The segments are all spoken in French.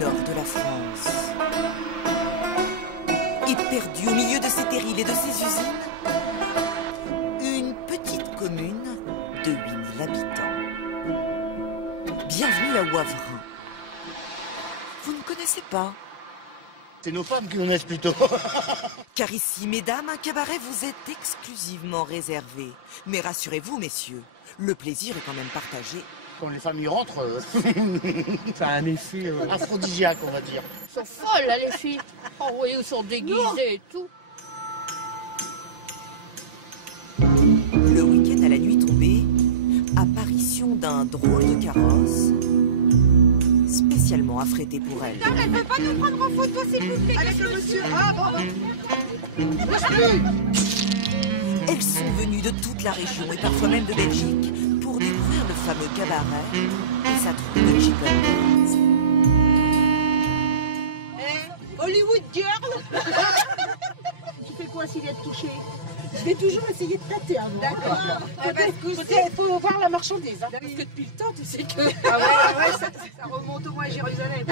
nord de la France. Et perdu au milieu de ses terrils et de ses usines, une petite commune de 8000 habitants. Bienvenue à Wavrin. Vous ne connaissez pas? C'est nos femmes qui connaissent plutôt. Car ici, mesdames, un cabaret vous est exclusivement réservé. Mais rassurez-vous, messieurs, le plaisir est quand même partagé. Quand les femmes y rentrent, ça a un effet aphrodisiaque, on va dire. Elles sont folles, là, les filles. Oh, vous voyez, elles sont déguisées et tout. Le week-end à la nuit tombée, apparition d'un drôle de carrosse, spécialement affrété pour elle. Elle ne veut pas nous prendre en photo, s'il vous plaît. Avec le monsieur. Ah, bon. Elles sont venues de toute la région et parfois même de Belgique pour découvrir le fameux cabaret et sa troupe de chipmunks. Hollywood Girl. Tu fais quoi s'il est touché? Je vais toujours essayer de tâter avant. D'accord. Il faut voir la marchandise. Hein. Parce que depuis le temps, tu sais que... Ah ouais, ça remonte au moins à Jérusalem.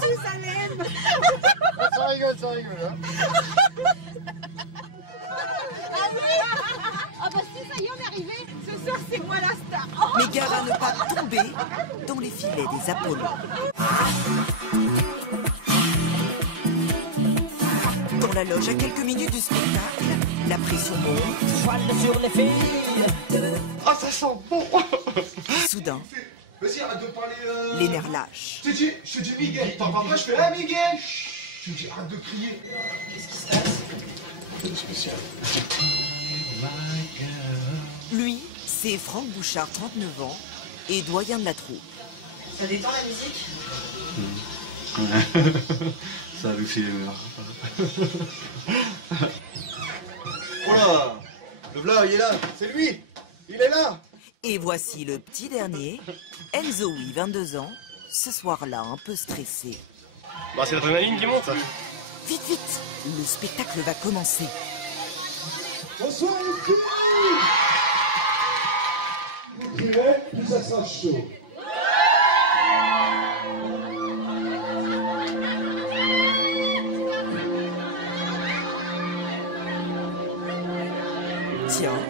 Jérusalem. Ça rigole, hein. Ah bah si, ça y est, on est arrivé. Ce soir, c'est moi la star. Oh, Mais gare à ne pas tomber dans les filets des Apollons. Dans la loge, à quelques minutes du spectacle, la pression monte. Voile sur les filles. Ah, ça sent bon. Soudain, Vas-y, arrête de parler. les nerfs lâchent. Je te dis Miguel. T'en parles pas, je fais la Miguel. Je te dis arrête de crier. Qu'est-ce qui se passe? C'est spécial. Lui, c'est Franck Bouchard, 39 ans, et doyen de la troupe. ça détend la musique. Ça a aussi les mœurs. Oh là, le v'là, il est là. C'est lui. Il est là. Et voici le petit dernier, Enzo, 22 ans, ce soir-là un peu stressé. Bah c'est l'adrénaline qui monte. Vite, vite, le spectacle va commencer. Bonsoir les filles. Vous criez, puis ça sera chaud. Tiens,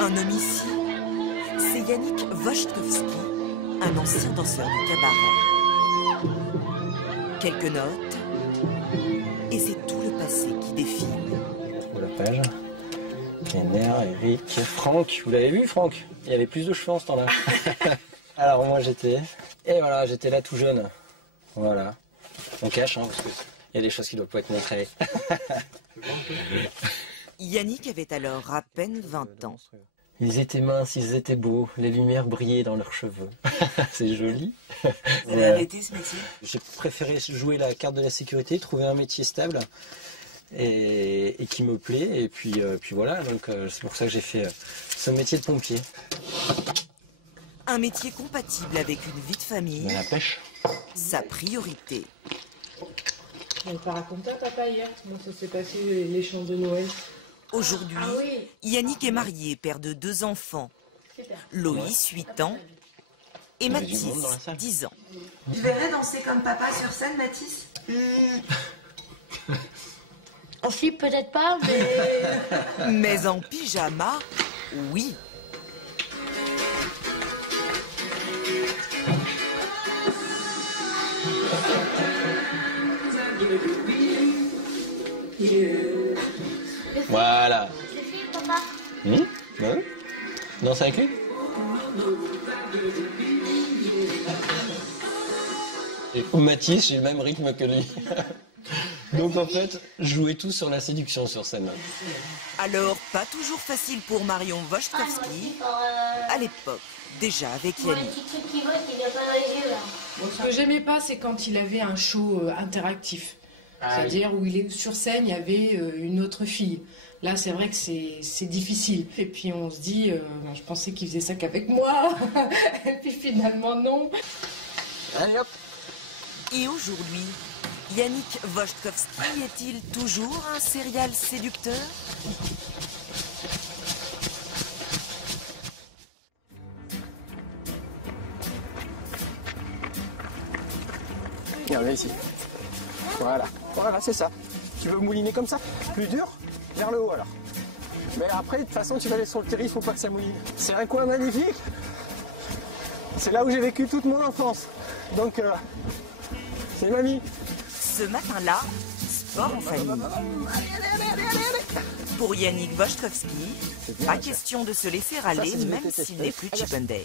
un homme ici, c'est Yannick Wojtkowski, un ancien danseur du cabaret. Quelques notes, et c'est tout le passé qui défile. Trouve la page. Kenner, Eric, Franck. Vous l'avez vu, Franck? Il y avait plus de cheveux en ce temps-là. Alors moi j'étais... Et voilà, j'étais là tout jeune. Voilà. On cache, hein, parce qu'il y a des choses qui ne doivent pas être montrées. Yannick avait alors à peine 20 ans. Ils étaient minces, ils étaient beaux, les lumières brillaient dans leurs cheveux. C'est joli. Vous avez arrêté ce métier? J'ai préféré jouer la carte de la sécurité, trouver un métier stable et qui me plaît. Et puis voilà, donc c'est pour ça que j'ai fait ce métier de pompier. Un métier compatible avec une vie de famille, Dans la pêche. sa priorité. On n'a pas raconté à papa hier comment ça s'est passé les chants de Noël. Aujourd'hui, Yannick est marié, père de 2 enfants. Loïs, 8 ans, et Mathis, 10 ans. Tu verrais danser comme papa sur scène, Mathis? En slip, peut-être pas, mais... Mais en pyjama, oui. Voilà. C'est fait, papa. Ouais. Danse avec lui. Et au Mathis, j'ai le même rythme que lui. Donc en fait, je jouais tout sur la séduction sur scène. Alors, pas toujours facile pour Marion Wojtkowski, à l'époque, déjà avec Yannick. Ce que j'aimais pas, c'est quand il avait un show interactif. C'est-à-dire où il est sur scène, il y avait une autre fille. Là, c'est vrai que c'est difficile. Et puis on se dit, je pensais qu'il faisait ça qu'avec moi. Et puis finalement, non. Allez hop. Et aujourd'hui, Yannick Wojtkowski est-il toujours un serial séducteur? Tiens, viens ici. Voilà, voilà, c'est ça. Tu veux mouliner comme ça? Plus dur? Vers le haut alors. Mais après, de toute façon, tu vas aller sur le terrain, il faut pas que ça mouline. C'est un coin magnifique. C'est là où j'ai vécu toute mon enfance. Donc, c'est mamie. Ce matin-là, sport en famille. Pour Yannick Wojtkowski, pas question de se laisser aller, même s'il n'est plus Chip 'n Dale.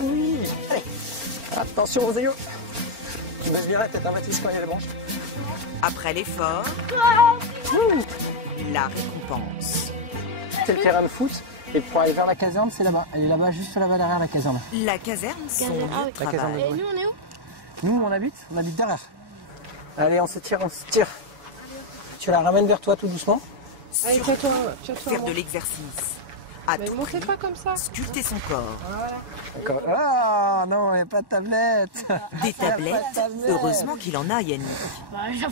Oui. Allez. Attention aux aïeux. Tu baisses bien la tête, hein, Mathis, quand il y a les branches. Après l'effort, la récompense. C'est le terrain de foot. Et pour aller vers la caserne, c'est là-bas. Elle est là-bas, juste là-bas derrière la caserne. La caserne, son lieu de La caserne travail. de jouets. Nous, on habite derrière. Allez, on se tire, on se tire. Tu la ramènes vers toi tout doucement. Allez, Surtout, tiens-toi. faire de l'exercice. À Mais tout montez prix, pas comme ça. sculpter son corps. D'accord. Ah non, il n'y a pas de tablette. Des tablettes, heureusement qu'il en a, Yannick.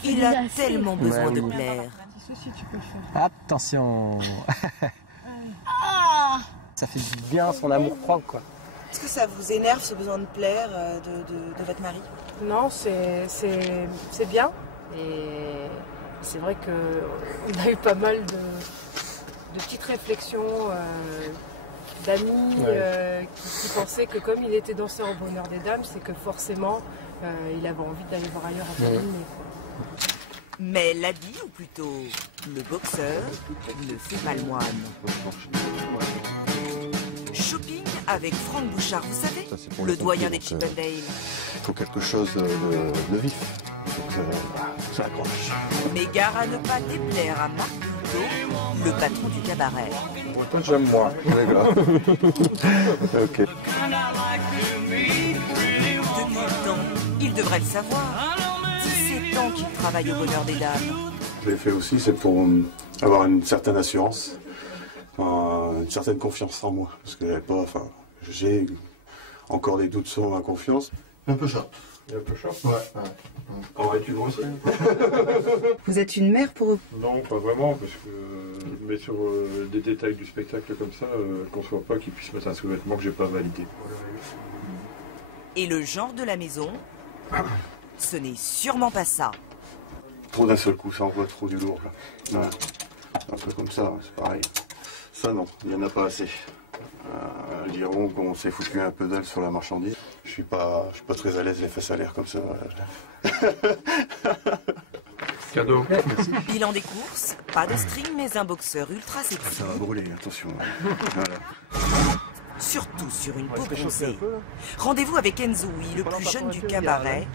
Il a tellement besoin de plaire. Attention. Ça fait du bien son amour propre, quoi. Est-ce que ça vous énerve ce besoin de plaire de votre mari? Non, c'est bien. Et c'est vrai qu'on a eu pas mal de petites réflexions d'amis qui pensaient que comme il était danseur au Bonheur des Dames, c'est que forcément il avait envie d'aller voir ailleurs en famille. Mais l'habit, ou plutôt le boxeur, ne fait pas le moine. Shopping avec Franck Bouchard, vous savez, le doyen des Chip 'n Dale. Il faut quelque chose de vif. Il faut que ça accroche. Mais gare à ne pas déplaire à Marc Plutôt, le patron du cabaret. Toi, j'aime moi. D'accord. Ok. Depuis le temps, il devrait le savoir. 17 ans qu'il travaille au Bonheur des Dames. Je l'ai fait aussi, c'est pour avoir une certaine assurance, une certaine confiance en moi. Parce que j'ai encore des doutes sur ma confiance. Un peu short. Un peu short? Ouais. En es-tu gros aussi? Vous êtes une mère pour eux? Non, pas vraiment, parce que mais sur des détails du spectacle comme ça, je ne conçois pas qu'ils puissent mettre un sous-vêtement que j'ai pas validé. Et le genre de la maison, ce n'est sûrement pas ça. Trop d'un seul coup, ça envoie trop du lourd là. Ouais. Un peu comme ça, c'est pareil. Ça non, il n'y en a pas assez. Diront qu'on s'est foutu un peu d'elle sur la marchandise. Je suis pas très à l'aise les fesses à l'air comme ça. Cadeau. Bilan des courses, pas de string mais un boxeur ultra sexy. Ça va brûler, attention. Voilà. Surtout sur une peau bronzée. Rendez-vous avec Enzoui, le plus jeune du cabaret.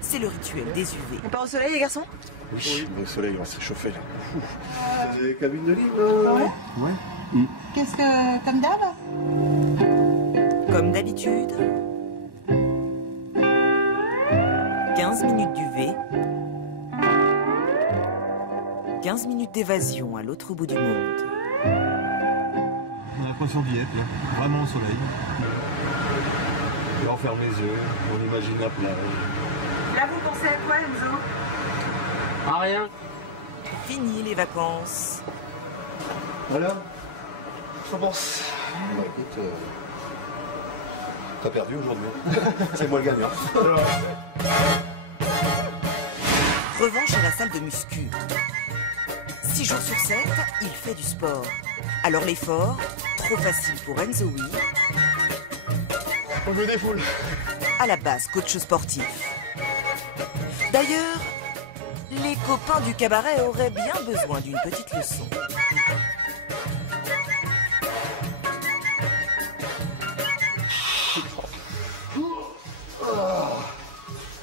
C'est le rituel des UV. On part au soleil les garçons? Oui, le soleil va se réchauffer là. Vous avez des cabines de lit là? Ouais. Qu'est-ce que comme d'hab? Comme d'habitude, 15 minutes d'UV, 15 minutes d'évasion à l'autre bout du monde. On a l'impression d'y être, là. Vraiment au soleil. Et on ferme les yeux, on imagine la plage. Là vous pensez à quoi Enzo? Ah, rien. Fini les vacances. Voilà. Je pense. Bah écoute, t'as perdu aujourd'hui. C'est moi le gagnant. Revanche à la salle de muscu. 6 jours sur 7, il fait du sport. Alors l'effort, trop facile pour Enzoui. On me défoule. À la base, coach sportif. D'ailleurs, les copains du cabaret auraient bien besoin d'une petite leçon.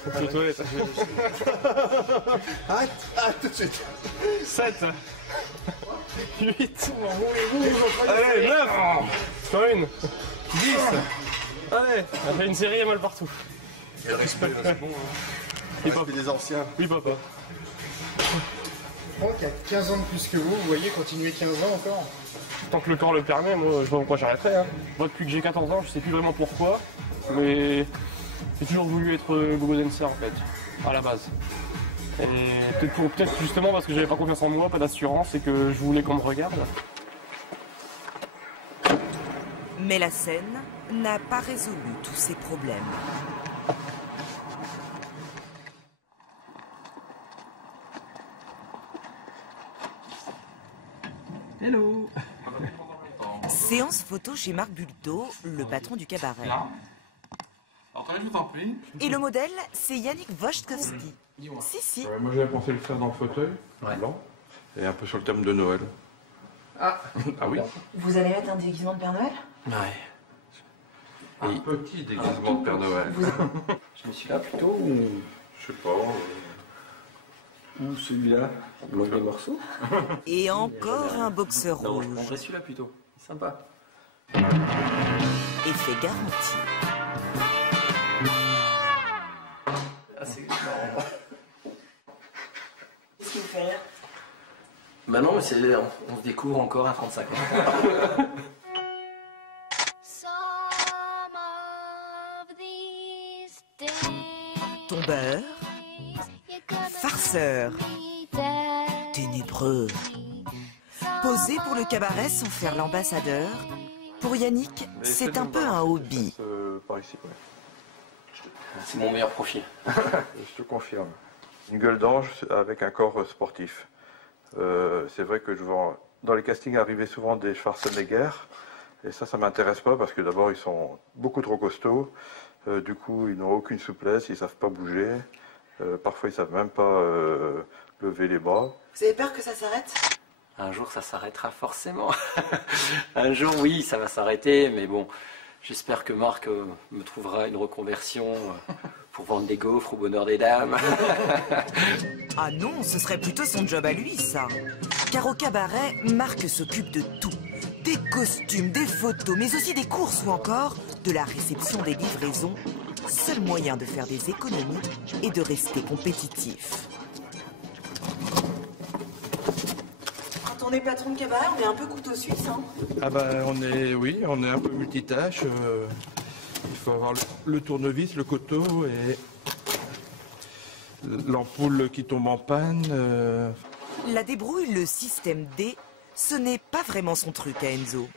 Aux toilettes. Arrête tout de suite. 7 8 allez, 9 1 10 allez, on fait une série et mal partout. Et le respect, là, c'est bon. Oui, Le respect des anciens. Oui, papa. Franck a 15 ans de plus que vous voyez, continuer 15 ans encore. Tant que le corps le permet, moi je vois pourquoi j'arrêterai. Hein. Moi depuis que j'ai 14 ans, je sais plus vraiment pourquoi, mais j'ai toujours voulu être bobo dancer en fait, à la base. Et peut-être justement parce que j'avais pas confiance en moi, pas d'assurance et que je voulais qu'on me regarde. Mais la scène n'a pas résolu tous ses problèmes. Hello. Séance photo chez Marc Bulto, le patron du cabaret. Et le modèle, c'est Yannick Wojtkowski. Si. Moi j'avais pensé le faire dans le fauteuil, blanc, et un peu sur le thème de Noël. Ah oui. Vous allez mettre un déguisement de Père Noël? Ouais. Un petit déguisement de Père Noël. Je me suis là plutôt ou... Je sais pas. Ou celui-là, il manque des morceaux. Et encore un boxeur rouge. Non, je prendrais celui-là plutôt. Sympa. Effet garanti. Ah, c'est marrant. Qu'est-ce qui vous fait rire? Bah non, mais c'est... on se découvre encore à 35 ans. Tombeur, farceur, ténébreux. Poser pour le cabaret sans faire l'ambassadeur, pour Yannick, c'est un peu un hobby. Par ici, ouais. C'est mon meilleur profil. Je te confirme. Une gueule d'ange avec un corps sportif. C'est vrai que je vois dans les castings arriver souvent des Schwarzenegger. Et ça m'intéresse pas parce que d'abord ils sont beaucoup trop costauds. Du coup, ils n'ont aucune souplesse, ils savent pas bouger. Parfois, ils savent même pas lever les bras. Vous avez peur que ça s'arrête? Un jour, ça s'arrêtera forcément. Un jour, oui, ça va s'arrêter, mais bon, j'espère que Marc me trouvera une reconversion pour vendre des gaufres au bonheur des dames. Ah non, ce serait plutôt son job à lui, ça. Car au cabaret, Marc s'occupe de tout. Des costumes, des photos, mais aussi des courses ou encore de la réception des livraisons. Seul moyen de faire des économies et de rester compétitif. Quand on est patron de cabaret, on est un peu couteau suisse, hein? Ah bah on est un peu multitâche. Il faut avoir le tournevis, le couteau et l'ampoule qui tombe en panne. La débrouille, le système D, ce n'est pas vraiment son truc à Enzo.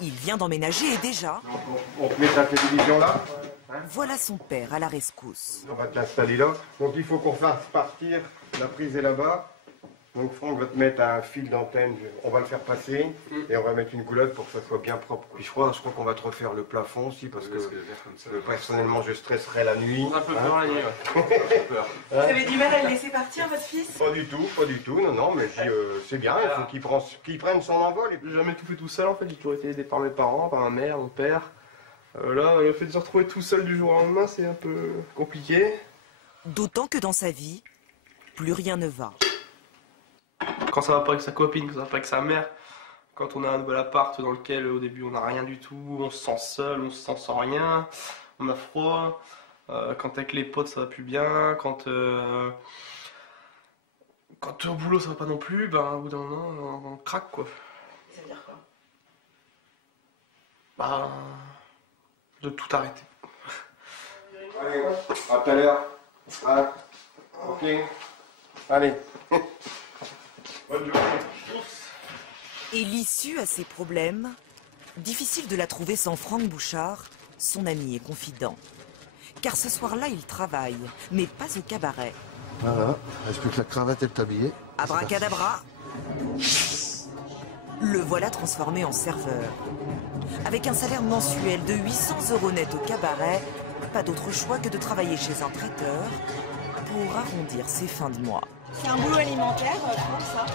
Il vient d'emménager et déjà... On te met ta télévision là. Voilà son père à la rescousse. On va te l'installer là. Donc il faut qu'on fasse partir. La prise est là-bas. Donc Franck va te mettre un fil d'antenne. On va le faire passer et on va mettre une coulotte pour que ça soit bien propre. Puis je crois qu'on va te refaire le plafond aussi parce que personnellement je stresserai la nuit. On a un peu peur la nuit. Vous avez du mal à le laisser partir, votre fils? Pas du tout. Non, mais c'est bien. Il faut qu'il prenne son envol. J'ai jamais tout fait tout seul en fait. J'ai toujours été aidé par mes parents, par ma mère, mon père. Là, le fait de se retrouver tout seul du jour au lendemain, c'est un peu compliqué. D'autant que dans sa vie, plus rien ne va. Quand ça va pas avec sa copine, quand ça va pas avec sa mère, quand on a un nouvel appart dans lequel au début on n'a rien du tout, on se sent seul, on se sent sans rien, on a froid, quand avec les potes ça va plus bien, quand au boulot ça va pas non plus, ben au bout d'un moment on craque quoi. Ça veut dire quoi? Bah, de tout arrêter. Allez, à tout à l'heure. Ah, ok. Allez. Et l'issue à ces problèmes, difficile de la trouver sans Franck Bouchard, son ami et confident. Car ce soir-là, il travaille, mais pas au cabaret. Voilà, reste plus que la cravate et le tablier. Abracadabra. Le voilà transformé en serveur. Avec un salaire mensuel de 800 € net au cabaret, pas d'autre choix que de travailler chez un traiteur pour arrondir ses fins de mois. C'est un boulot alimentaire, comment ça?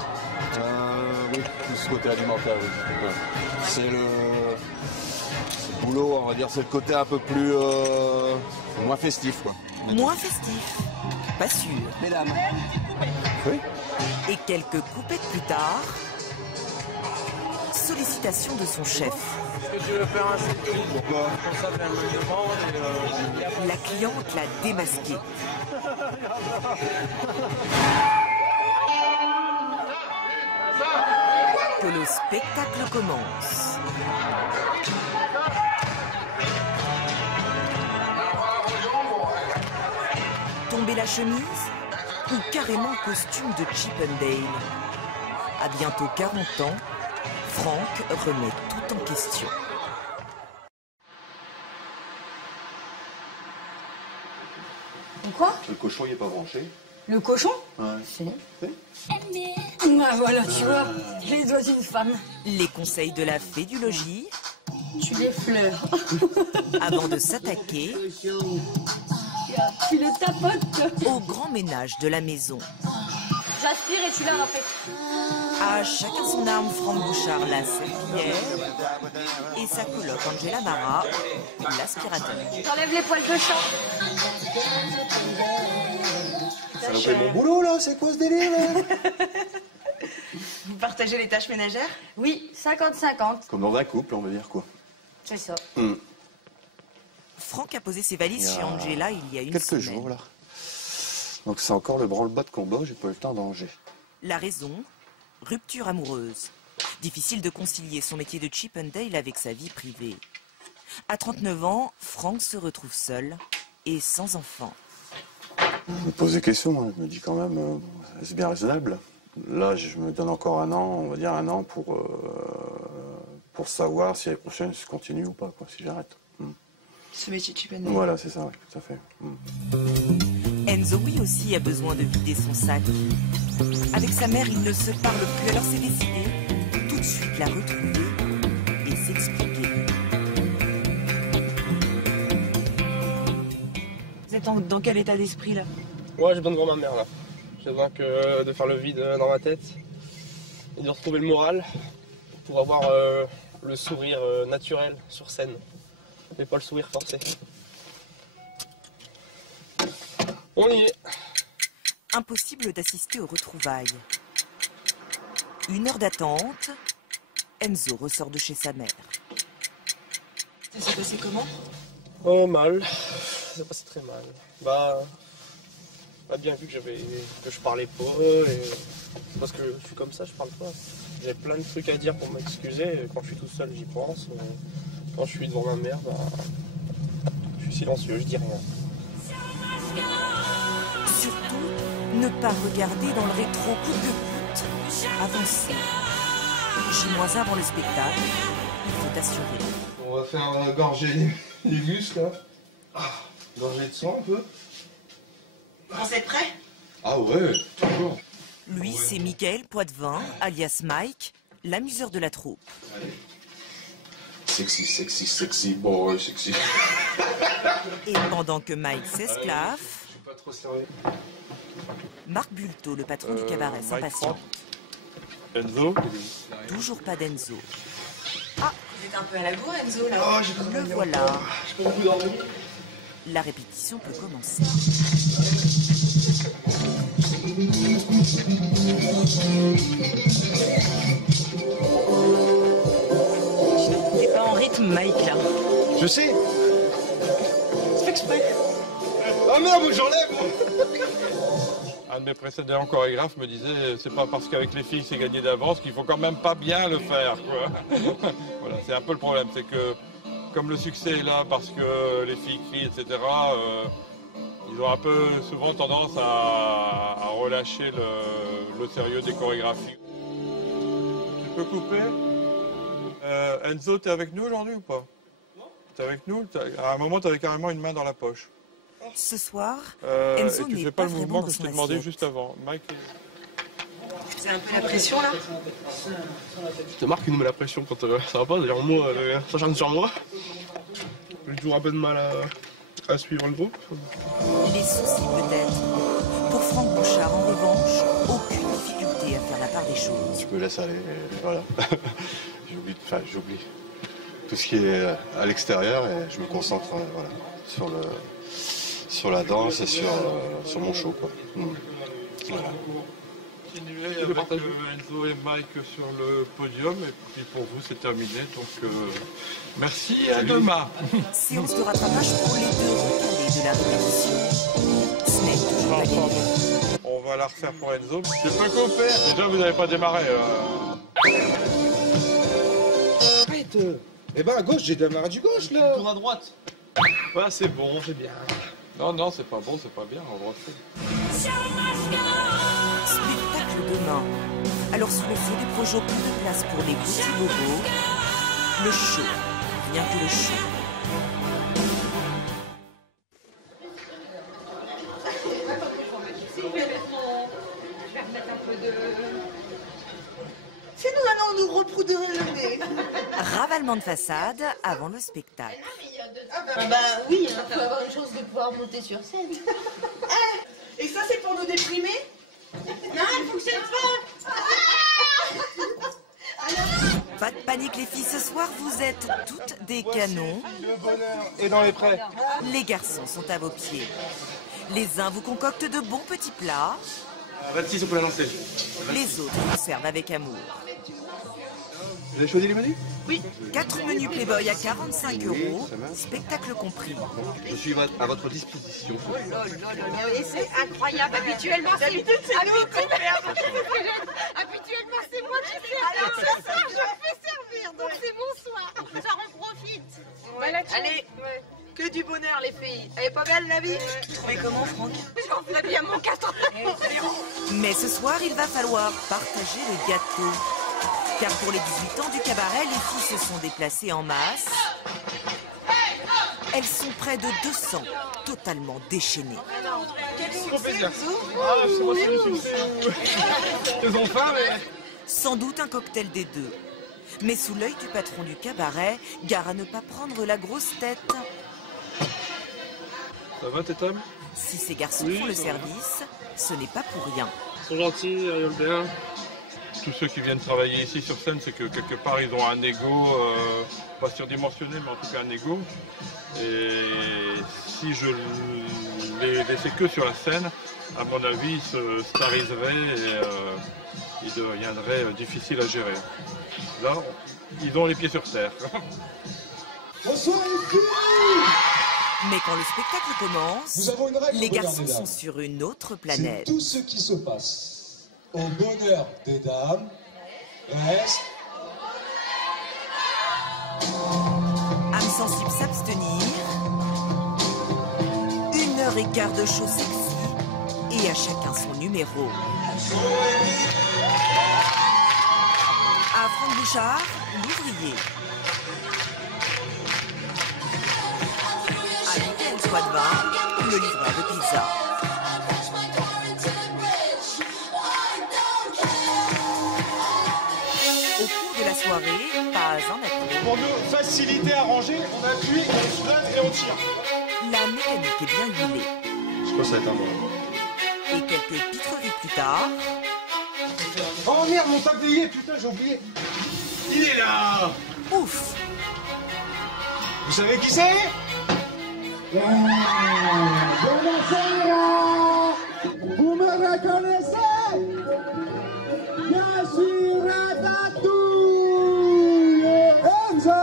Oui, plus ce côté alimentaire, oui. Ouais. C'est le boulot, on va dire, c'est le côté un peu plus... moins festif, quoi. Moins festif? Pas sûr. Mesdames. Oui. Et quelques coupettes plus tard, sollicitation de son chef. Est-ce que tu veux faire un selfie? Pourquoi? La cliente l'a démasqué. Que le spectacle commence. Tomber la chemise ou carrément costume de Chip 'n Dale. À bientôt 40 ans, Franck remet tout en question. Quoi? Le cochon, il est pas branché. Le cochon? Ouais. Si. Ah voilà, tu vois, les doigts d'une femme. Les conseils de la fée du logis. Tu les fleurs. Avant de s'attaquer Tu le tapotes. au grand ménage de la maison. J'aspire et tu laves après. À chacun son arme, Franck Bouchard, la serpillière, et sa coloc Angela Mara, l'aspirateur. T'enlèves les poils de chat. Ça nous fait mon boulot là, c'est quoi ce délire là? Vous partagez les tâches ménagères? Oui, 50-50. Comme dans un couple, on va dire quoi. C'est ça. Franck a posé ses valises Il y a chez Angela il y a une quelques semaine. jours là. Donc c'est encore le branle-bas de combat, j'ai pas eu le temps d'en La raison, rupture amoureuse. Difficile de concilier son métier de Chip and Dale avec sa vie privée. À 39 ans, Franck se retrouve seul et sans enfant. Je me pose des questions, hein. Je me dis quand même, c'est bien raisonnable. Là, je me donne encore un an, on va dire un an pour savoir si l'année prochaine je continue ou pas, quoi, si j'arrête. Ce métier de Chip and Dale. Voilà, c'est ça, oui, tout à fait. Enzo, lui aussi, a besoin de vider son sac. Avec sa mère, il ne se parle plus, alors c'est décidé tout de suite la retrouver et s'expliquer. Vous êtes dans quel état d'esprit là? Ouais, j'ai besoin de voir ma mère là. J'ai besoin de faire le vide dans ma tête et de retrouver le moral pour avoir le sourire naturel sur scène, mais pas le sourire forcé. On y est. Impossible d'assister aux retrouvailles. 1 heure d'attente, Enzo ressort de chez sa mère. Ça s'est passé comment? Oh, mal. Ça s'est passé très mal. Bah, on a bien vu que je parlais pas, et parce que je suis comme ça, je parle pas. J'ai plein de trucs à dire pour m'excuser. Quand je suis tout seul, j'y pense. Quand je suis devant ma mère, bah, je suis silencieux, je dis rien. Surtout, ne pas regarder dans le rétro coûte que coûte. Avancer. J-1 avant le spectacle, il faut assurer. On va faire gorger les muscles là. Gorger de sang un peu. Vous êtes prêts? Ah ouais, toujours. Lui, c'est Michael Poitvin, alias Mike, l'amuseur de la troupe. Allez. Sexy, sexy, sexy boy, sexy. Et pendant que Mike s'esclave, Je suis pas trop sérieux. Marc Bulto, le patron du cabaret, s'impatiente. Enzo? Toujours pas d'Enzo. Ah, vous êtes un peu à la bourre Enzo là. Oh, j'ai pas Le voilà. J'ai pas beaucoup dormi. La répétition peut commencer. T'es pas en rythme Mike là. Je sais. C'est fait exprès. Oh merde, faut que j'enlève. Un de mes précédents chorégraphes me disait c'est pas parce qu'avec les filles c'est gagné d'avance qu'il faut quand même pas bien le faire, quoi. Voilà, c'est un peu le problème, c'est que comme le succès est là parce que les filles crient, etc., ils ont un peu souvent tendance à relâcher le sérieux des chorégraphies. Tu peux couper? Enzo, t'es avec nous aujourd'hui ou pas? T'es avec nous? À un moment, t'avais carrément une main dans la poche. Ce soir, Et Enzo tu n'est fais pas pas le vraiment mouvement dans que je son t'ai demandé assiette. juste avant. Mike. C'est un peu la pression là. C'est Marc qui nous met la pression quand ça va pas, d'ailleurs moi, ça chante sur moi. J'ai toujours un peu de mal à suivre le groupe. Les soucis peut-être. Pour Franck Bouchard, en revanche, aucune difficulté à faire la part des choses. Je me laisse aller, voilà. J'oublie tout ce qui est à l'extérieur et je me concentre voilà, sur la danse et sur mon show, quoi. Voilà. Continuez avec Enzo et Mike sur le podium et puis pour vous c'est terminé, donc merci et à demain. Séance de rattrapage pour les deux recalés de la répétition. Snake toujours pas gagné. On va la refaire pour Enzo. Tu peux couper. Déjà vous n'avez pas démarré. Arrête. Eh ben à gauche, j'ai démarré du gauche là. Tourne à droite. Ouais, c'est bon, c'est bien. Non, c'est pas bon, c'est pas bien, on refait. Spectacle demain. Alors sous le feu des projets, plus de place pour les petits bobos. Le show. Rien que le show. nous repoudrer le nez. Ravalement de façade avant le spectacle. Bah oui, Il faut avoir une chance de pouvoir monter sur scène. Et ça, c'est pour nous déprimer? Non, elle fonctionne pas. Pas de panique les filles, ce soir vous êtes toutes des canons. Le bonheur est dans les prés. Les garçons sont à vos pieds. Les uns vous concoctent de bons petits plats. 26, on peut l'annoncer. Les autres vous servent avec amour. Vous avez choisi les menus? Oui. 4 menus Playboy à 45 €, spectacle compris. Je suis à votre disposition. Et c'est incroyable. Habituellement, c'est habituellement, c'est moi qui fais. Alors ce soir, je fais servir, donc c'est mon soir. Ça en profite. Allez, que du bonheur, les filles. Elle est pas belle, la vie? Mais comment, Franck? J'en ferai bien mon 4 ans. Mais ce soir, il va falloir partager le gâteau. Car pour les 18 ans du cabaret, les filles se sont déplacées en masse. Elles sont près de 200, totalement déchaînées. Trop plaisir. Ah, c'est moi c'est le succès. Ils ont faim, mais... Sans doute un cocktail des deux. Mais sous l'œil du patron du cabaret, gare à ne pas prendre la grosse tête. Ça va, tes hommes? Si ces garçons font le service, ce n'est pas pour rien. Ils sont gentils, ils rigolent bien. Tous ceux qui viennent travailler ici sur scène, c'est que quelque part ils ont un ego, pas surdimensionné, mais en tout cas un ego. Et si je les laissais que sur la scène, à mon avis, ils se stariseraient et ils deviendraient difficiles à gérer. Là, ils ont les pieds sur terre. Bonsoir les filles. Mais quand le spectacle commence, Nous avons une règle les au bonheur garçons des dames. sont sur une autre C'est planète. tout ce qui se passe au bonheur des dames reste. Âme sensible s'abstenir. 1h15 de show sexy. Et à chacun son numéro. À Franck Bouchard, l'ouvrier. À Michael Poitvin, le livreur de pizza. Au cours de la soirée, pas un atelier. Pour nous faciliter à ranger, on appuie, on soulève et on tire. La mécanique est bien huilée. Je pense que ça va être un bon. Et quelques pitreries plus tard, Oh merde, mon tablier, putain, j'ai oublié. Il est là. ouf, Vous savez qui c'est? Buonasera. Vous me reconnaissez? Bien sûr, Ratatouille. Enzo.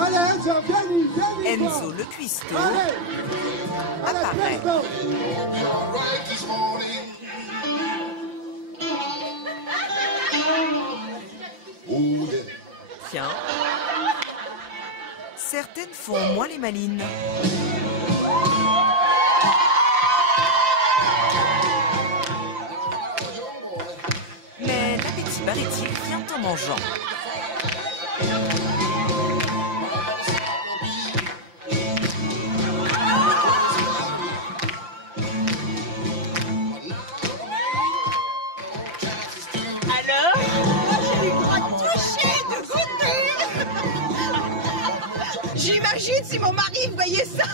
Allez, Enzo, viens, viens. Enzo le cuistot Allez, apparaît. presto. Tiens, certaines font moins les malines. Mais l'appétit paraît-il vient en mangeant. Alors, moi j'ai eu le droit de toucher, de goûter. J'imagine si mon mari voyait ça.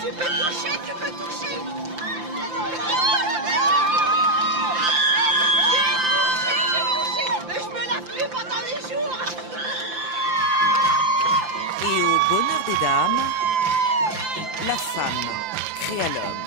Tu peux toucher, tu peux toucher. J'ai touché, mais je me lave plus pendant les jours. Et au bonheur des dames, la femme crée à l'homme.